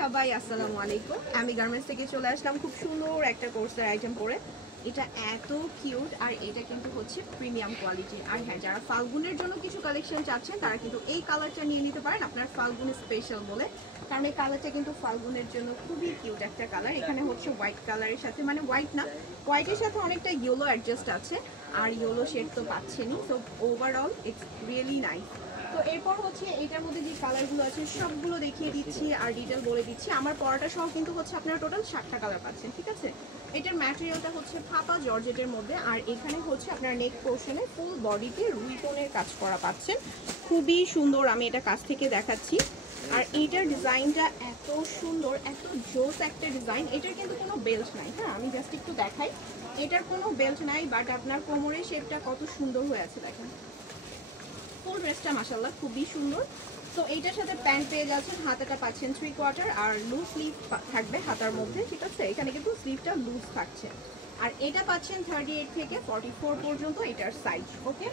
সবাই আসসালামু আলাইকুম। আমি গার্মেন্টস থেকে চলে আসলাম খুব সুন্দর একটা কোর্সের আইটেম পরে। এটা এত কিউট আর এটা কিন্তু হচ্ছে প্রিমিয়াম কোয়ালিটি। আর হ্যাঁ, যারা ফাল্গুনের জন্য কিছু কালেকশন চাচ্ছেন তারা কিন্তু এই কালারটা নিয়ে নিতে পারেন আপনার ফাল্গুন স্পেশাল বলে, কারণ এই কালারটা কিন্তু ফাল্গুনের জন্য খুবই কিউট একটা কালার। এখানে হচ্ছে হোয়াইট কালারের সাথে, মানে হোয়াইট না, হোয়াইটের সাথে অনেকটা ইয়েলো অ্যাডজাস্ট আছে, আর ইয়েলো শেড তো পাচ্ছেনই। So overall it's really nice. তো এরপর হচ্ছে এটার মধ্যে যে কালারগুলো আছে সবগুলো দেখিয়ে দিচ্ছি আর ডিটেল বলে দিচ্ছি। আমার পরাটা সহ কিন্তু হচ্ছে আপনারা টোটাল 7টা কালার পাচ্ছেন, ঠিক আছে। এটার ম্যাটেরিয়ালটা হচ্ছে ফাপা জর্জেটের মধ্যে, আর এখানে হচ্ছে আপনার নেক পোর্শনে ফুল বডিতে রুই টোনের কাজ করা পাচ্ছেন, খুবই সুন্দর। আমি এটা কাছ থেকে দেখাচ্ছি। আর এইটার ডিজাইনটা এত সুন্দর, এত জোস একটা ডিজাইন। এটার কিন্তু কোনো বেল্ট নাই, হ্যাঁ আমি জাস্ট একটু দেখাই। এটার কোনো বেল্ট নাই, বাট আপনার কোমরের শেপটা কত সুন্দর হয়ে আছে দেখেন। ফুল ড্রেসটা মাশাআল্লাহ খুবই সুন্দর। তো এইটার সাথে প্যান্ট পেয়ে যাচ্ছেন, হাতাটা পাচ্ছেন 3/4 আর লুজ স্লিভ থাকবে হাতার মধ্যে, ঠিক আছে। এখানে কিন্তু স্লিভটা লুজ থাকছে। আর এটা পাচ্ছেন 38 থেকে 44 পর্যন্ত এটার সাইজ, ওকে।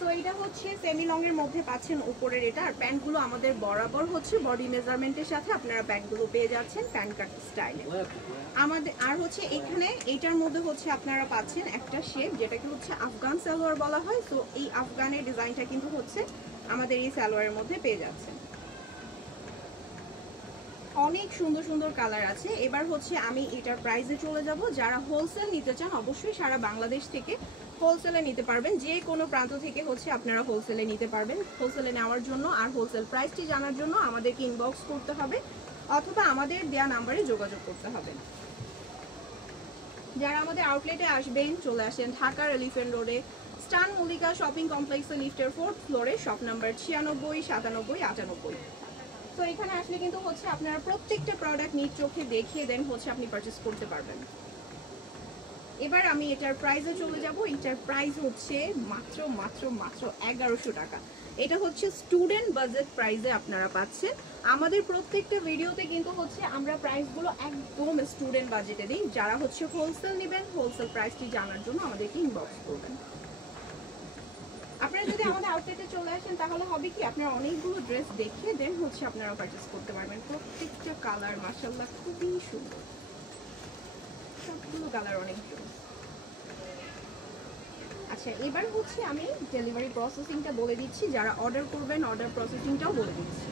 তো এটা হচ্ছে সেমি লং এর মধ্যে পাচ্ছেন উপরের এটা। আর প্যান্টগুলো আমাদের বরাবর হচ্ছে বডি মেজারমেন্টের সাথে আপনারা প্যান্টগুলো পেয়ে যাচ্ছেন প্যান্ট কাট স্টাইলে আমাদের। আর হচ্ছে এখানে এইটার মধ্যে হচ্ছে আপনারা পাচ্ছেন একটা শেপ, যেটাকে হচ্ছে আফগান সালোয়ার বলা হয়। তো এই আফগানের ডিজাইনটা কিন্তু হচ্ছে আমাদের এই সালোয়ারের মধ্যে পেয়ে যাচ্ছে। অনেক সুন্দর সুন্দর কালার আছে। এবার হচ্ছে আমি এটার প্রাইসে চলে যাব। যারা হোলসেল নিতে চান অবশ্যই সারা বাংলাদেশ থেকে হোলসেলে নিতে পারবেন, যে কোনো প্রান্ত থেকে হচ্ছে আপনারা হোলসেলে নিতে পারবেন। হোলসেলে নেওয়ার জন্য আর হোলসেল প্রাইসটি জানার জন্য আমাদেরকে ইনবক্স করতে হবে অথবা আমাদের দেওয়া নাম্বারে যোগাযোগ করতে হবে। যারা আমাদের আউটলেটে আসবেন চলে আসেন ঢাকার এলিফ্যান্ট রোডে স্টান মল্লিকা শপিং কমপ্লেক্সে লিফটের 4th ফ্লোরে, শপ নাম্বার 96, 97, 98। তো এখানে আসলে কিন্তু হচ্ছে আপনারা প্রত্যেকটা প্রোডাক্ট নিজ চোখে দেখিয়ে দেন হচ্ছে আপনি পারচেস করতে পারবেন। এবার আমি এটার প্রাইসে চলে যাব। এটার প্রাইস হচ্ছে মাত্র মাত্র মাত্র 1100 টাকা। এটা হচ্ছে স্টুডেন্ট বাজেট প্রাইসে আপনারা পাচ্ছেন। আমাদের প্রত্যেকটা ভিডিওতে কিন্তু হচ্ছে আমরা প্রাইসগুলো একদম স্টুডেন্ট বাজেটে দিই। যারা হচ্ছে হোলসেল নেবেন হোলসেল প্রাইসটি জানার জন্য আমাদেরকে ইনবক্স করবেন। আপনারা যদি আমাদের আউটলেটে চলে আসেন তাহলে হবে কি, আপনারা অনেকগুলো ড্রেস দেখিয়ে দেন হচ্ছে আপনারা পারচেস করতে পারবেন। প্রত্যেকটা কালার মাশাআল্লাহ খুবই সুন্দর, সবগুলো কালার অনেক সুন্দর। আচ্ছা, এবার হচ্ছে আমি ডেলিভারি প্রসেসিংটা বলে দিচ্ছি। যারা অর্ডার করবেন অর্ডার প্রসেসিংটাও বলে দিচ্ছি।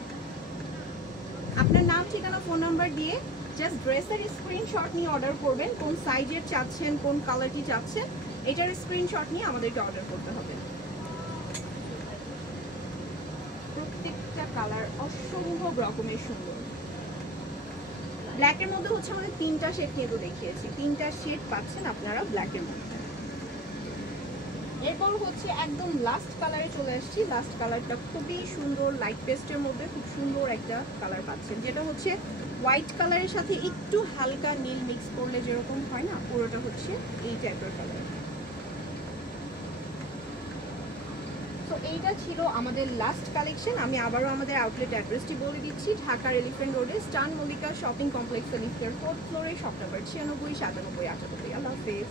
আপনার নাম, ঠিকানা, ফোন নাম্বার দিয়ে জাস্ট ড্রেসের স্ক্রিনশট নিয়ে অর্ডার করবেন। কোন সাইজের চাচ্ছেন, কোন কালারটি চাচ্ছেন, এটার স্ক্রিনশট নিয়ে আমাদেরকে অর্ডার করতে হবে। প্রত্যেকটা কালার অসম্ভব রকমের সুন্দর। ব্ল্যাকের মধ্যে হচ্ছে আমাদের 3টা শেড নিয়ে তো দেখিয়েছি, 3টা শেড পাচ্ছেন আপনারা ব্ল্যাকের মধ্যে। এরপর হচ্ছে একদম লাস্ট কালারে চলে আসছি। লাস্ট কালারটা খুবই সুন্দর, লাইট পেস্টের মধ্যে খুব সুন্দর একটা কালার পাচ্ছেন, যেটা হচ্ছে হোয়াইট কালারের সাথে একটু হালকা নীল মিক্স করলে যেরকম হয় না, পুরোটা হচ্ছে এই টাইপের কালার। তো এইটা ছিল আমাদের লাস্ট কালেকশন। আমি আবারও আমাদের আউটলেট অ্যাড্রেসটি বলে দিচ্ছি। ঢাকার এলিফ্যান্ট রোডে স্টান মল্লিকা শপিং কমপ্লেক্সের লিফটের 4th ফ্লোরে, শপ নাম্বার 96, 97, 98। আল্লাহ হাফেজ।